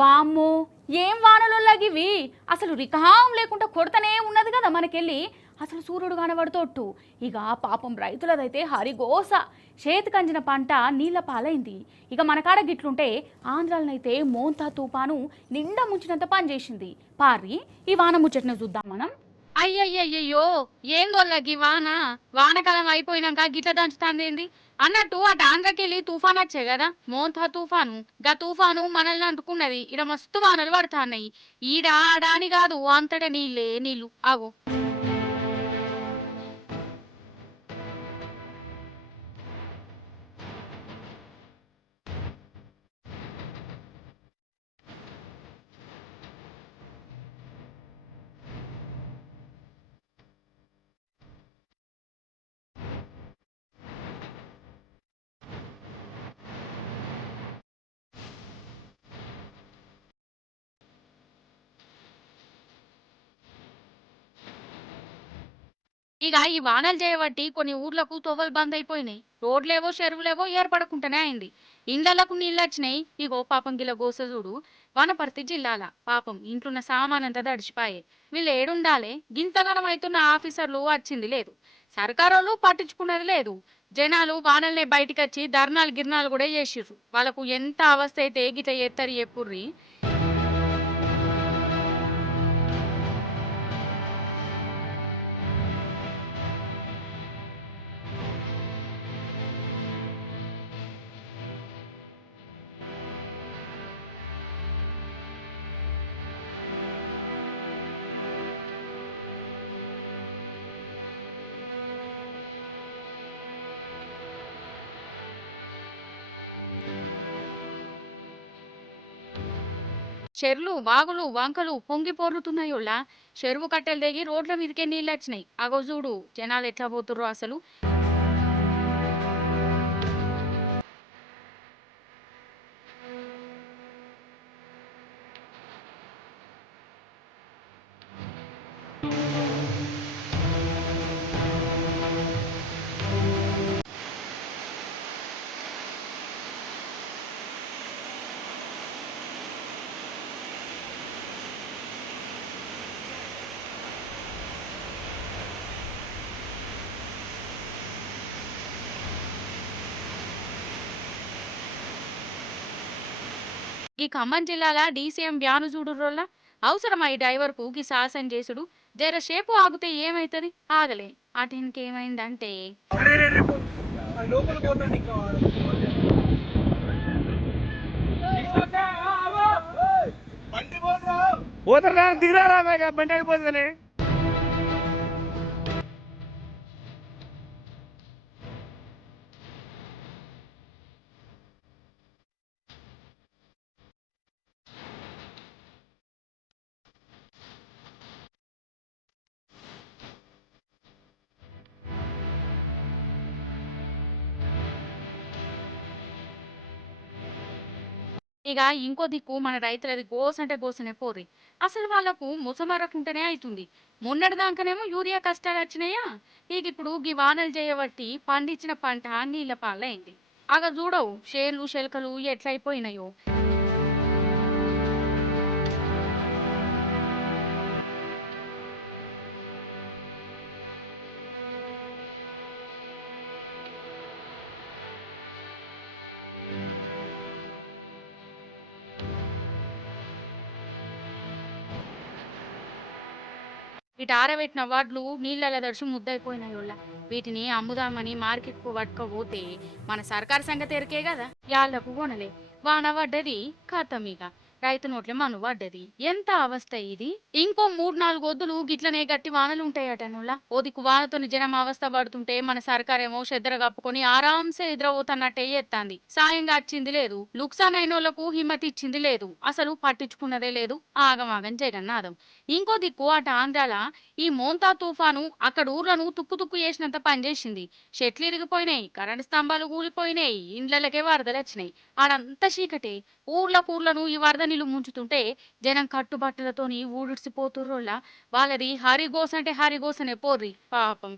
వామ్మో ఏం వానలోలాగివి అసలు రికహాం లేకుండా కొడతనే ఉన్నది కదా మనకెళ్ళి అసలు సూర్యుడు కనబడుతోట్టు ఇక పాపం రైతులదైతే హరిగోస చేతికంజిన పంట నీళ్ళ పాలైంది. ఇక మన కాడ గిట్లుంటే ఆంధ్రాలనైతే మోంతా తుఫాను నిండా ముంచినంత పని చేసింది. పారి ఈ వాన ముచ్చట్ని చూద్దాం మనం. అయ్యయ్యయ్యో ఏందోళ్ళకి వాన వానకాలం అయిపోయినాక గిట్ల దంచుతాందేంది అన్నట్టు అటు ఆంధ్రకెళ్ళి తుఫాన్ వచ్చాయి కదా మోంతా తుఫాను. గా తుఫాను మనల్ని అంటుకున్నది. ఈడ మస్తు వానలు పడుతున్నాయి. ఈడ ఆడ అని కాదు అంతటా నీళ్ళే నీళ్ళు ఆగో. ఇక ఈ వానలు చేయబట్టి కొన్ని ఊర్లకు తోవలు బంద్ అయిపోయినాయి. రోడ్లేవో చెరువులేవో ఏర్పడకుండానే అయింది. ఇండ్లకు నీళ్ళు వచ్చినాయి. ఇగో పాపం గిల గోస చూడు. వనపర్తి జిల్లాల పాపం ఇంట్లున్న సామానంతా తడిచిపాయే. వీళ్ళు ఏడుండాలే గింతగనం అవుతున్న ఆఫీసర్లు వచ్చింది లేదు. సర్కారోళ్ళు పట్టించుకున్నది లేదు. జనాలు వానల్నే బయటికి వచ్చి ధర్నాలు గిర్నాలు కూడా చేసిర్రు. వాళ్ళకు ఎంత అవస్థ అయితే గిట్ల చేస్తారు చెప్పుర్రి. చెర్లు వాగులు వంకలు పొంగి పొర్లుతున్నాయోళ్ళ. చెరువు కట్టెలు తెగి రోడ్ల మీదకే నీళ్ళు వచ్చినాయి. అగో చూడు జనాలు ఎట్లా పోతుర్రో అసలు. ఈ ఖమ్మం జిల్లాల డీసీఎం వ్యాను చూడురోళ్ళ. అవసరమా ఈ డ్రైవర్ కు గీ సాహసం చేసుడు. జర సేపు ఆగితే ఏమైతది. ఆగలే అటెన్కి ఏమైందంటే పోతారా దిగరా బండి అయిపోతుంది. ఇక ఇంకో దిక్కు మన రైతులది గోస అంటే గోసనే పోరి. అసలు వాళ్ళకు ముసమరకుంటేనే అవుతుంది. మొన్నటిదాకానేమో యూరియా కష్టాలు వచ్చినాయా. ఇక ఇప్పుడు గీ వానలు చేయబట్టి పండించిన పంట నీళ్ళ పాలైంది. అగ చూడవు చేన్లు శెలకలు ఎట్లయిపోయినాయో. ఇటు ఆరబెట్టిన వడ్లు నీళ్ళలో దర్శి ముద్దయిపోయినాయోళ్ళ. వీటిని అమ్ముదామని మార్కెట్ కు పట్టుకపోతే మన సర్కారు సంగతి ఎరికే కదా. యాళ్లకు కొనలే. వాన పడ్డది ఖతం. ఇక రైతు నోట్లే మను పడ్డది. ఎంత అవస్థ ఇది. ఇంకో 3-4 వద్దులు గిట్లనే గట్టి వానలు ఉంటాయట నువ్వులా. ఓ దిక్కు వానతోని జనం అవస్థ పడుతుంటే మన సర్కారేమో చెద్దర కప్పుకొని ఆరాంసే ఎదురవుతున్నట్టే ఎత్తాంది. సాయంగా వచ్చింది లేదు. లుక్సాన్ అయినోళ్లకు హిమ్మతి ఇచ్చింది లేదు. అసలు పట్టించుకున్నదే లేదు. ఆగమాగం జగన్నాథం. ఇంకో దిక్కు అటు ఆంధ్రాల ఈ మోంతా తుఫాను అక్కడ ఊర్లను తుక్కు తుక్కు చేసినంత పనిచేసింది. చెట్లు ఇరిగిపోయినాయి. కరెంటు స్తంభాలు కూలిపోయినాయి. ఇండ్లకే వరదలు వచ్చినాయి. ఆడంతా చీకటే. ఊర్లను ఈ వరద నీళ్లు ముంచుతుంటే జనం కట్టుబట్టలతోని ఊడిసిపోతుర్రోళ్ళ. వాళ్ళది హరిగోస అంటే హరిగోసనే పోర్రి పాపం.